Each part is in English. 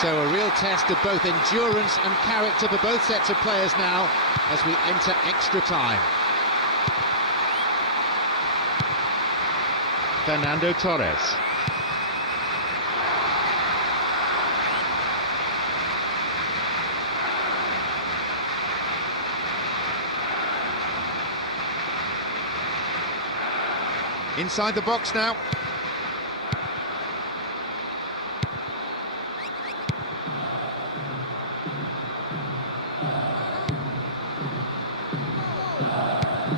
So a real test of both endurance and character for both sets of players now as we enter extra time. Fernando Torres. Inside the box now.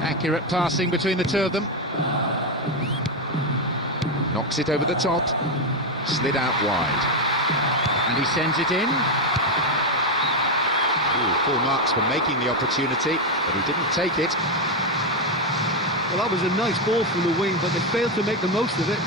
Accurate passing between the two of them. Knocks it over the top. Slid out wide. And he sends it in. Ooh, full marks for making the opportunity, but he didn't take it. Well, that was a nice ball from the wing, but they failed to make the most of it.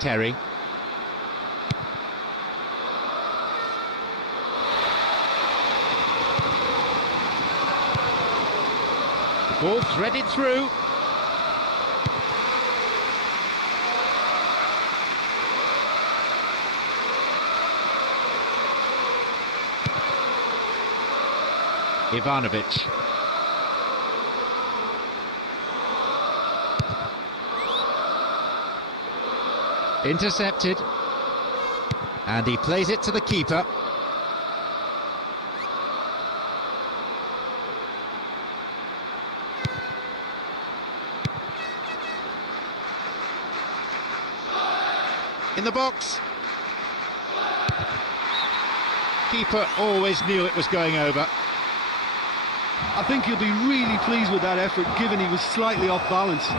Terry. The ball threaded through. Ivanovic. Intercepted, and he plays it to the keeper. In the box. Keeper always knew it was going over. I think he'll be really pleased with that effort, given he was slightly off balance.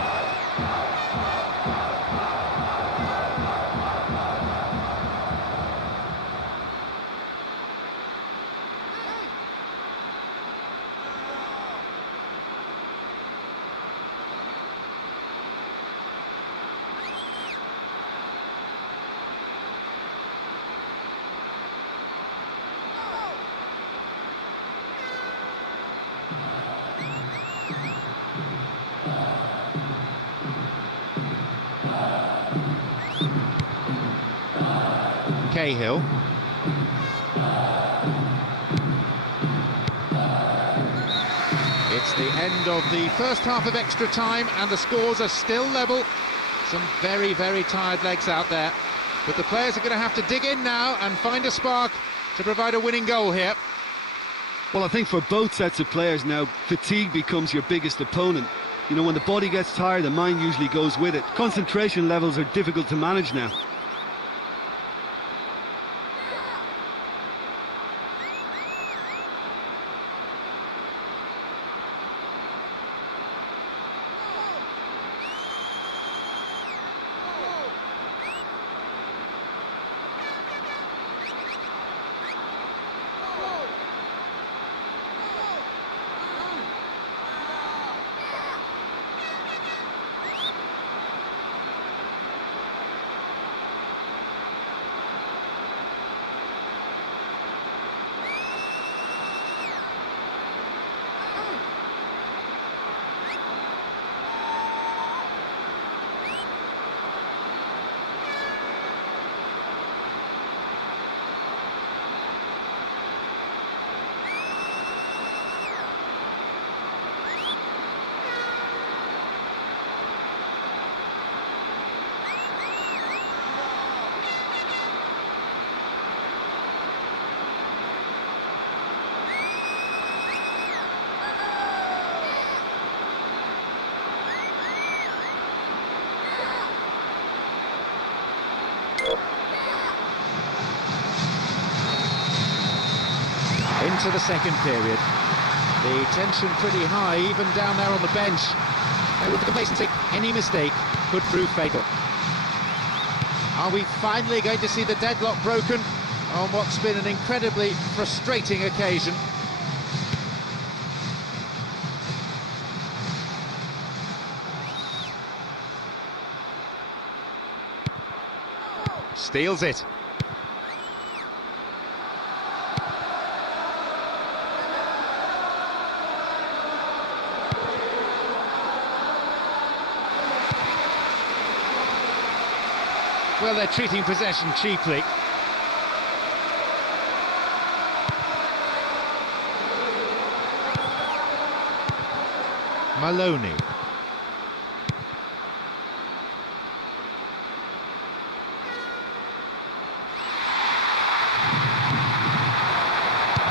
Cahill. It's the end of the first half of extra time and the scores are still level. Some very, very tired legs out there. But the players are going to have to dig in now and find a spark to provide a winning goal here. Well, I think for both sets of players now, fatigue becomes your biggest opponent. You know, when the body gets tired, the mind usually goes with it. Concentration levels are difficult to manage now. into the second period. The tension pretty high, even down there on the bench. And with the complacency, any mistake could prove fatal. Are we finally going to see the deadlock broken on what's been an incredibly frustrating occasion? Steals it. Well, they're treating possession cheaply. Maloney.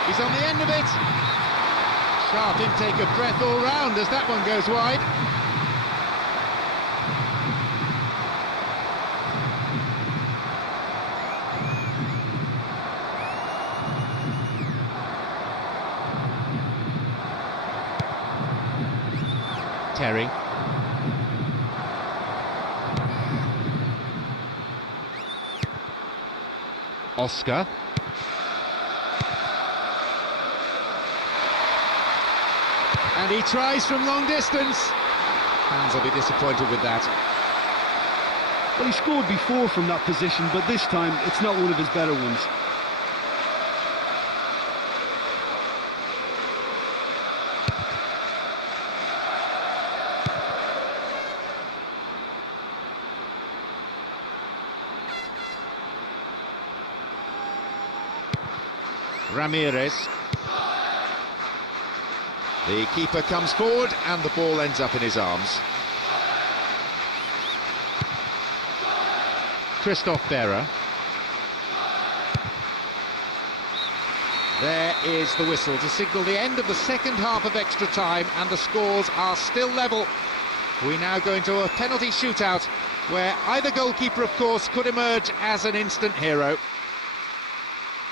He's on the end of it. Sharp intake of breath all round as that one goes wide. Terry. Oscar. And he tries from long distance. Fans will be disappointed with that. Well, he scored before from that position, but this time it's not one of his better ones. Ramirez. The keeper comes forward and the ball ends up in his arms. Christophe Berra. There is the whistle to signal the end of the second half of extra time, and the scores are still level. We now go into a penalty shootout where either goalkeeper, of course, could emerge as an instant hero.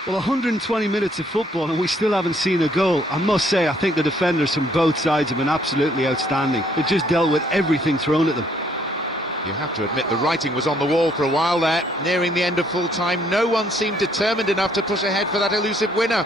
Well, 120 minutes of football and we still haven't seen a goal. I must say, I think the defenders from both sides have been absolutely outstanding. They've just dealt with everything thrown at them. You have to admit the writing was on the wall for a while there. Nearing the end of full time, no one seemed determined enough to push ahead for that elusive winner.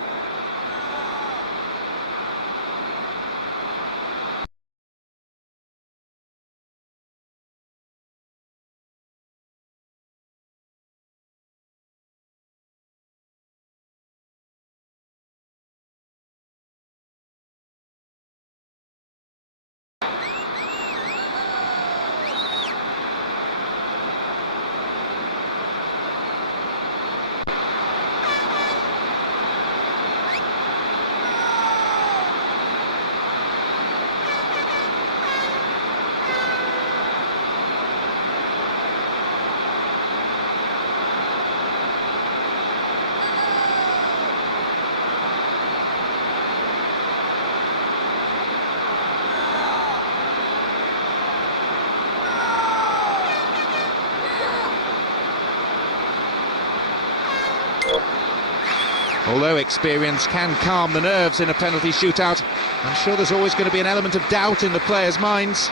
Although experience can calm the nerves in a penalty shootout, I'm sure there's always going to be an element of doubt in the players' minds.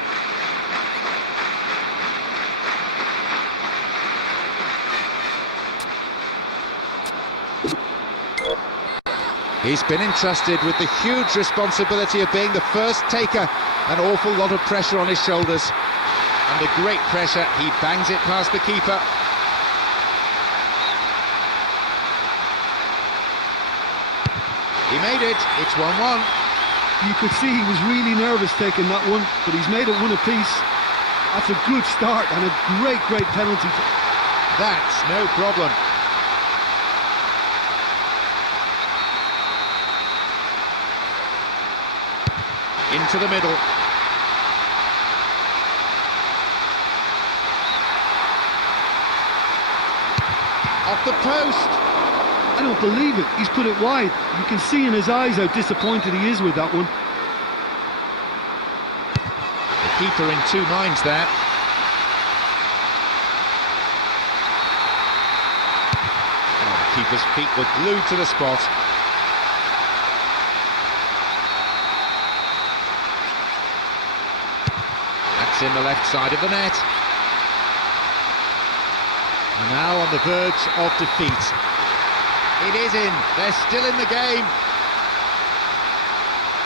He's been entrusted with the huge responsibility of being the first taker. An awful lot of pressure on his shoulders. Under great pressure, he bangs it past the keeper. He made it, it's 1-1. You could see he was really nervous taking that one, but he's made it one apiece. That's a good start and a great penalty. That's no problem. Into the middle. Off the post. I don't believe it. He's put it wide. You can see in his eyes how disappointed he is with that one. The keeper in two minds there. Oh, the keeper's feet were glued to the spot. It's in the left side of the net. And now on the verge of defeat. It is in. They're still in the game.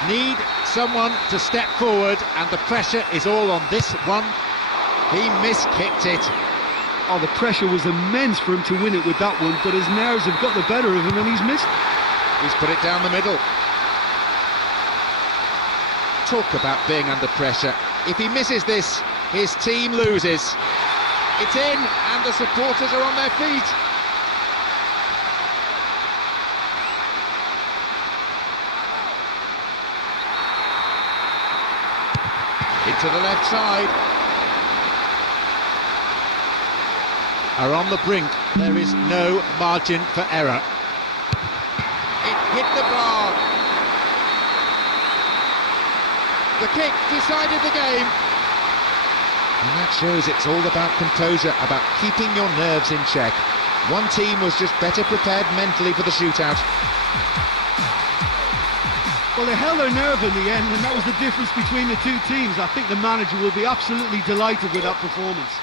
Need someone to step forward, and the pressure is all on this one. He miskicked it. Oh, the pressure was immense for him to win it with that one, but his nerves have got the better of him and he's missed. He's put it down the middle. Talk about being under pressure. If he misses this, his team loses. It's in, and the supporters are on their feet. Into the left side. Are on the brink. There is no margin for error. It hit the bar. The kick decided the game. And that shows it's all about composure, about keeping your nerves in check. One team was just better prepared mentally for the shootout. Well, they held their nerve in the end, and that was the difference between the two teams. I think the manager will be absolutely delighted with that performance.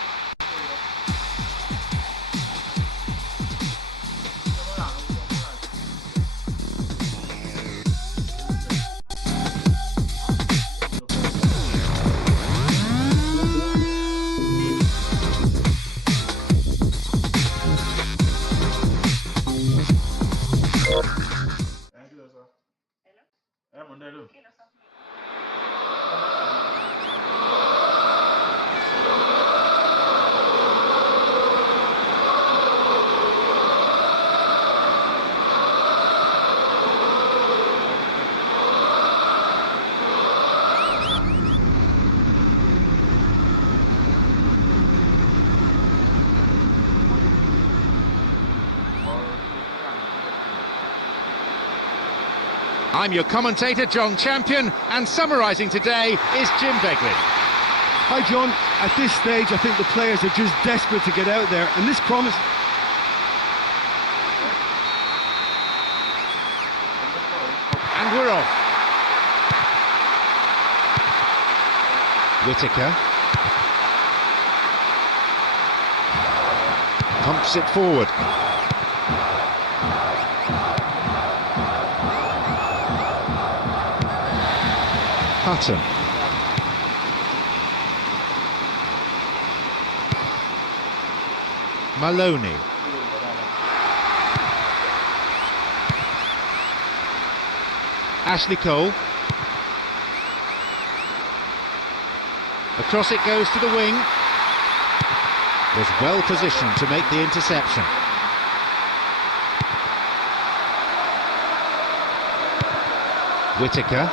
I'm your commentator, John Champion, and summarising today is Jim Begley. Hi John, at this stage I think the players are just desperate to get out there, and this promise... And we're off. Whittaker. Pumps it forward. Hutton. Maloney. Ashley Cole. Across it goes to the wing. Was well positioned to make the interception. Whittaker.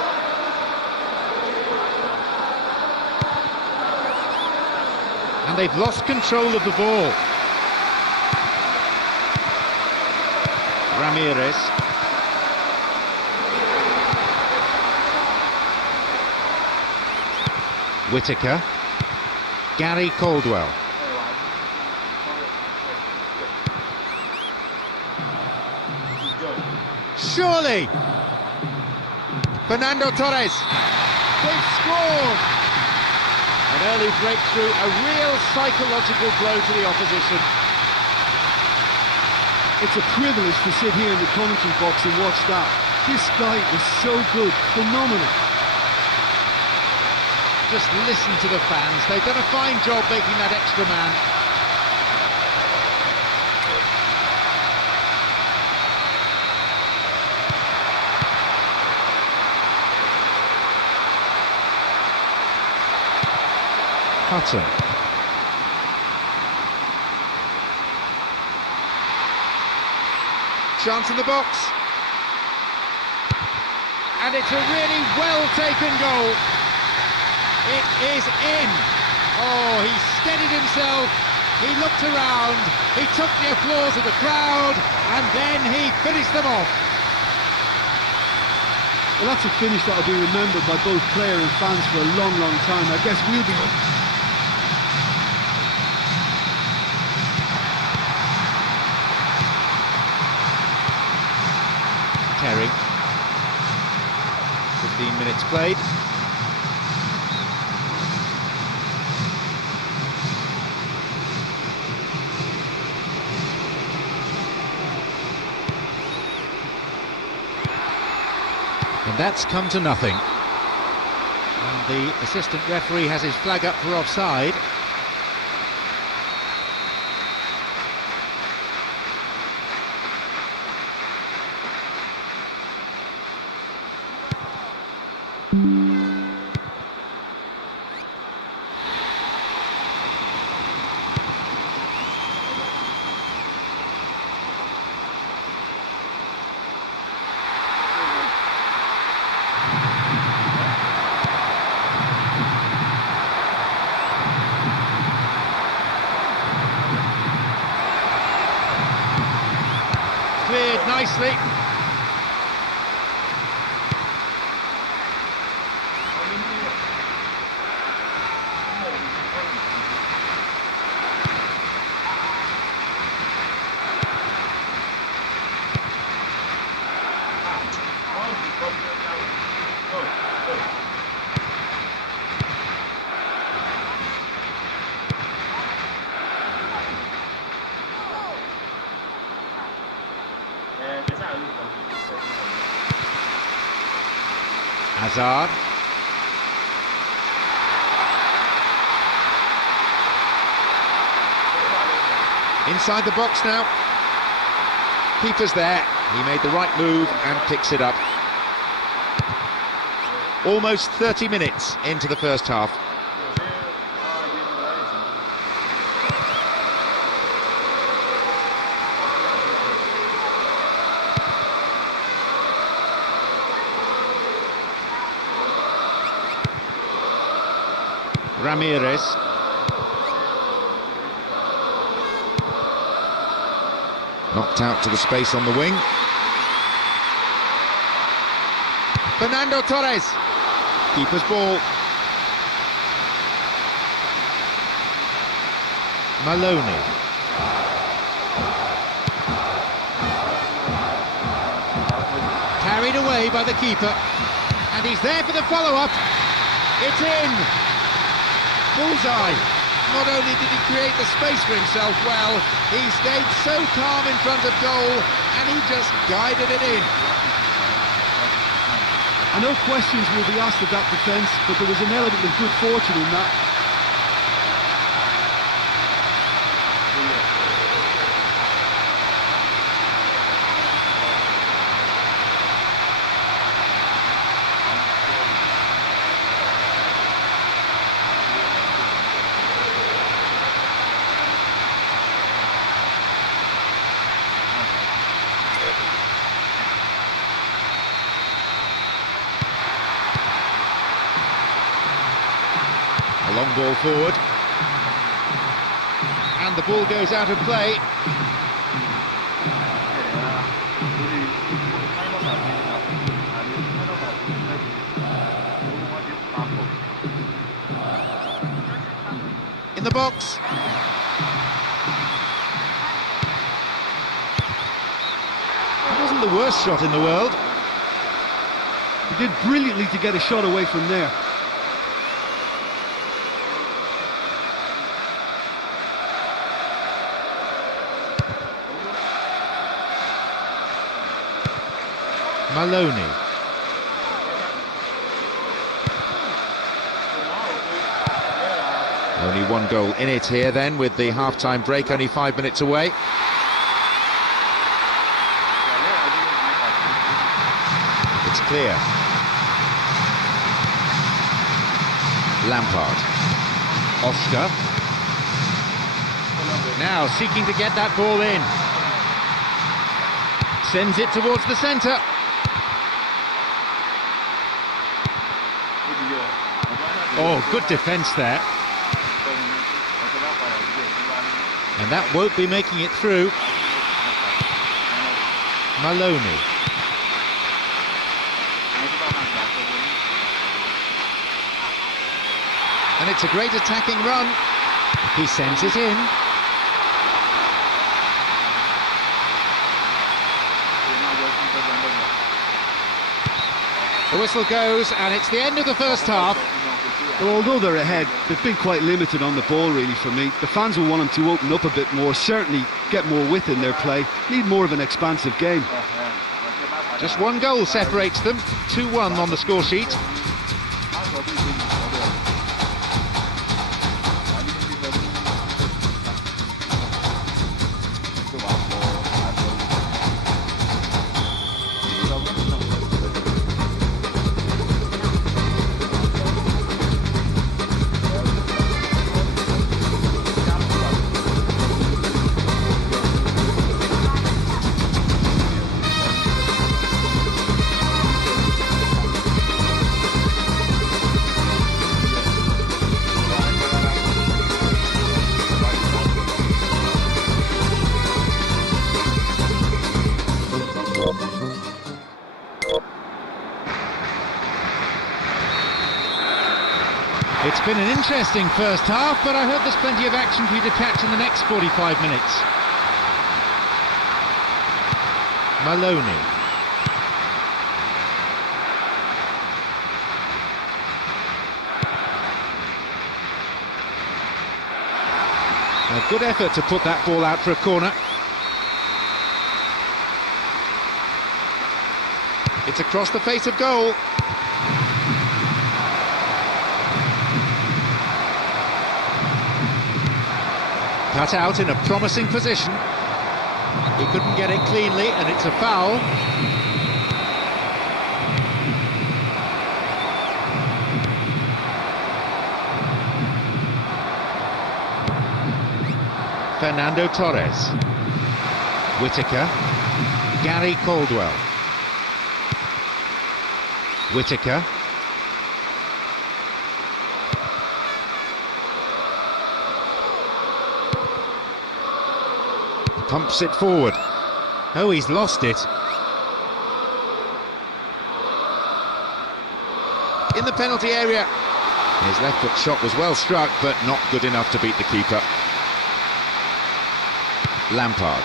And they've lost control of the ball. Ramirez. Whittaker. Gary Caldwell. Surely! Fernando Torres. They've scored! An early breakthrough, a real psychological blow to the opposition. It's a privilege to sit here in the commentary box and watch that. This guy is so good, phenomenal. Just listen to the fans. They've done a fine job making that extra man. Hutton. Chance in the box. And it's a really well-taken goal. It is in. Oh, he steadied himself. He looked around. He took the applause of the crowd. And then he finished them off. Well, that's a finish that will be remembered by both player and fans for a long, long time. I guess we'll be... Terry. 15 minutes played. that's come to nothing. And the assistant referee has his flag up for offside. Cleared nicely. Hazard. Inside the box now. Keeper's there. He made the right move and picks it up. Almost 30 minutes into the first half. Ramirez. Knocked out to the space on the wing. Fernando Torres. Keeper's ball. Maloney. Carried away by the keeper. And he's there for the follow-up. It's in. Bullseye. Not only did he create the space for himself well, he stayed so calm in front of goal and he just guided it in. I know questions will be asked of that defence, but there was an element of good fortune in that. A long ball forward. And the ball goes out of play. In the box. It wasn't the worst shot in the world. He did brilliantly to get a shot away from there. Maloney. Only one goal in it here then, with the half-time break only 5 minutes away. It's clear. Lampard. Oscar. Now seeking to get that ball in. Sends it towards the centre. Oh, good defence there. And that won't be making it through. Maloney. And it's a great attacking run. He sends it in. The whistle goes, and it's the end of the first half. Well, although they're ahead, they've been quite limited on the ball, really, for me. The fans will want them to open up a bit more, certainly get more width in their play, need more of an expansive game. Just one goal separates them, 2-1 on the score sheet. It's been an interesting first half, but I hope there's plenty of action for you to catch in the next 45 minutes. Maloney. A good effort to put that ball out for a corner. It's across the face of goal. Cut out in a promising position. He couldn't get it cleanly, and it's a foul. Fernando Torres. Whittaker. Gary Caldwell. Whittaker. Pumps it forward. Oh, he's lost it. In the penalty area. His left foot shot was well struck, but not good enough to beat the keeper. Lampard.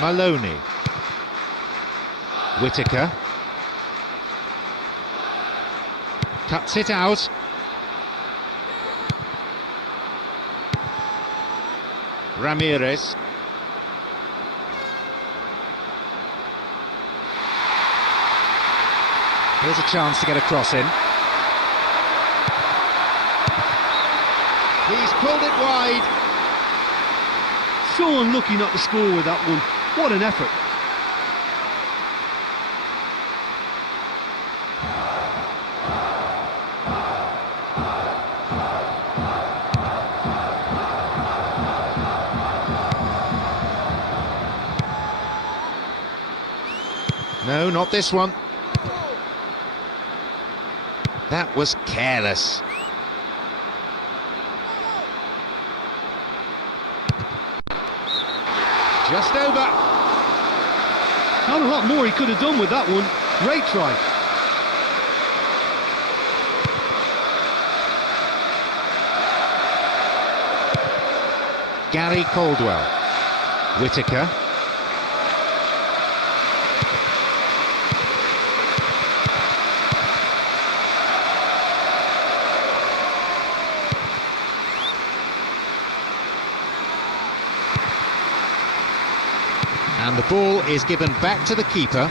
Maloney. Whittaker. Cuts it out. Ramirez. Here's a chance to get a cross in. He's pulled it wide. So unlucky not to score with that one. What an effort. No, not this one. That was careless. Just over. Not a lot more he could have done with that one. Great try. Gary Caldwell. Whittaker. And the ball is given back to the keeper.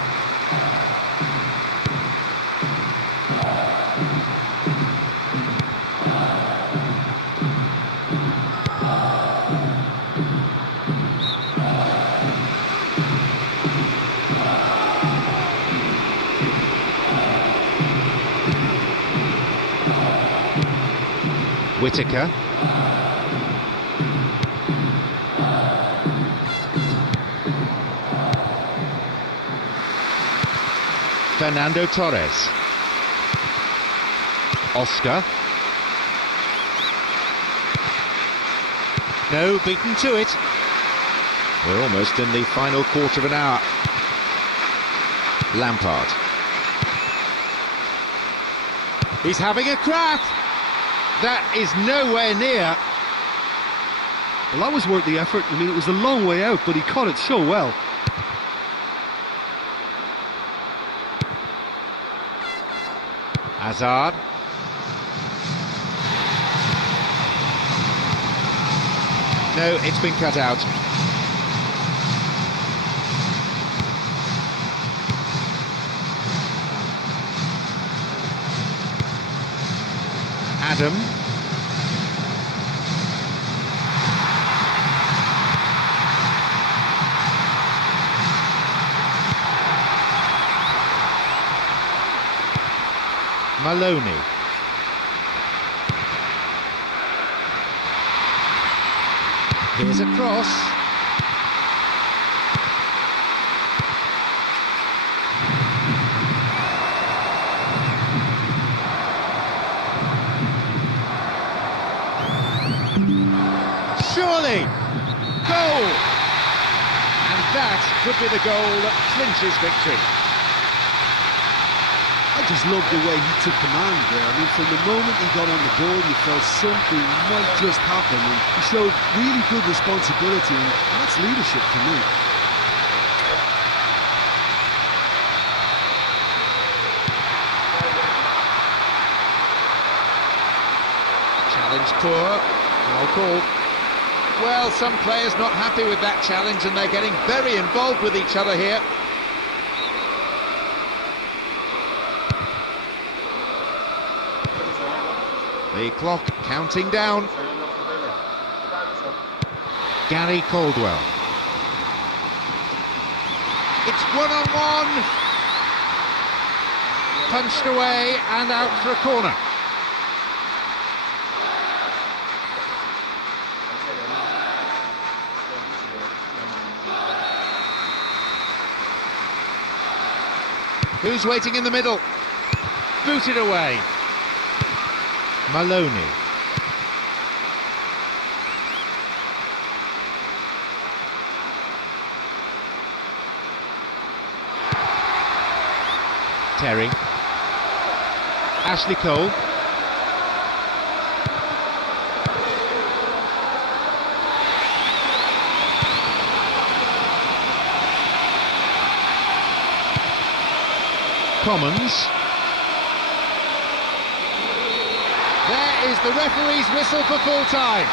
Whittaker. Fernando Torres. Oscar. No, beaten to it. We're almost in the final quarter of an hour. Lampard. He's having a crack. That is nowhere near. Well, that was worth the effort. I mean, it was a long way out, but he caught it so well. Hazard. No, it's been cut out. Adam. Maloney. Here's a cross. Surely! Goal! And that could be the goal that clinches victory. I just loved the way he took command there. I mean, from the moment he got on the ball, you felt something might just happen, and he showed really good responsibility, and that's leadership to me. Challenge poor. Well called. Well, some players not happy with that challenge, and they're getting very involved with each other here. The clock counting down. Gary Caldwell. It's one-on-one. Punched away and out for a corner. Who's waiting in the middle? Booted away. Maloney. Terry. Ashley Cole. Commons. There is the referee's whistle for full-time.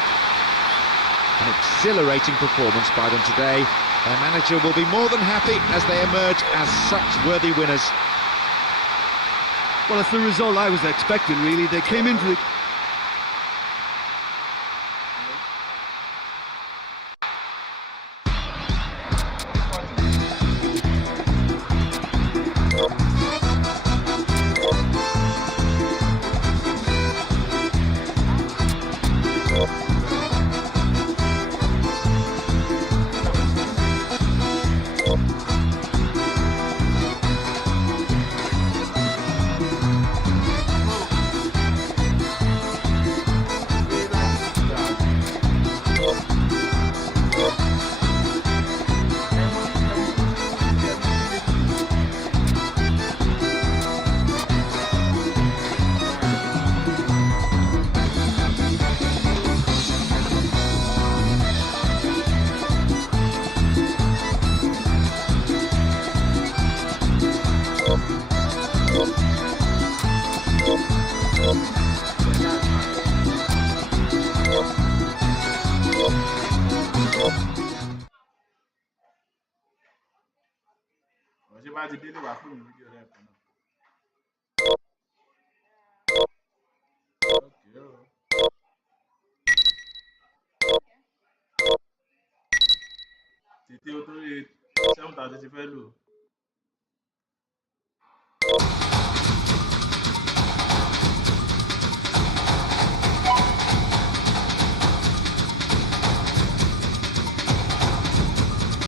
An exhilarating performance by them today. Their manager will be more than happy as they emerge as such worthy winners. Well, it's the result I was expecting, really. They came into the... C'était autour de 7 ti fẹ́ lò.